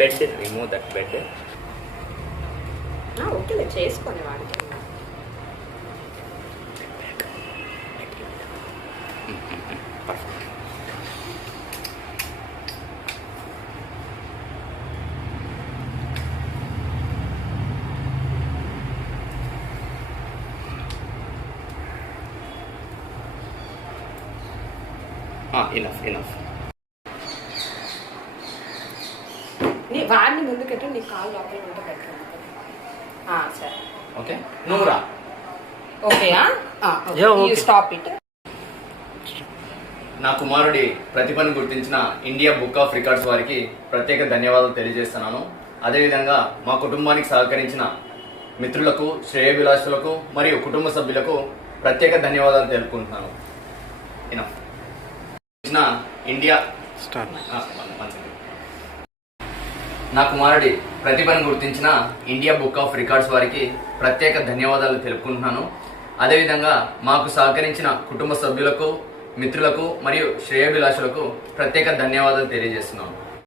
Bed remove that bed. Okay చేసుకొని వాడికి. Enough enough. నీ వాడిని ముందుకెట్టు, నీ కాలు లోపల ఉంటే పెట్టు. సరే ఓకే నువ్వు రా. ఓకేయా? Stop it. నా కుమారుడి ప్రతిభను గుర్తించిన ఇండియా బుక్ ఆఫ్ రికార్డ్స్ వారికి ప్రత్యేక ధన్యవాదాలు తెలియజేస్తున్నాను. అదేవిధంగా మా కుటుంబానికి సహకరించిన మిత్రులకు, శ్రేయోభిలాషులకు మరియు కుటుంబ సభ్యులకు ప్రత్యేక ధన్యవాదాలు తెలుపుకుంటున్నాను. ఇండియా నా కుమారుడి ప్రతిభను గుర్తించిన ఇండియా బుక్ ఆఫ్ రికార్డ్స్ వారికి ప్రత్యేక ధన్యవాదాలు తెలుపుకుంటున్నాను. అదేవిధంగా మాకు సహకరించిన కుటుంబ సభ్యులకు, మిత్రులకు మరియు శ్రేయోభిలాషులకు ప్రత్యేక ధన్యవాదాలు తెలియజేస్తున్నాను.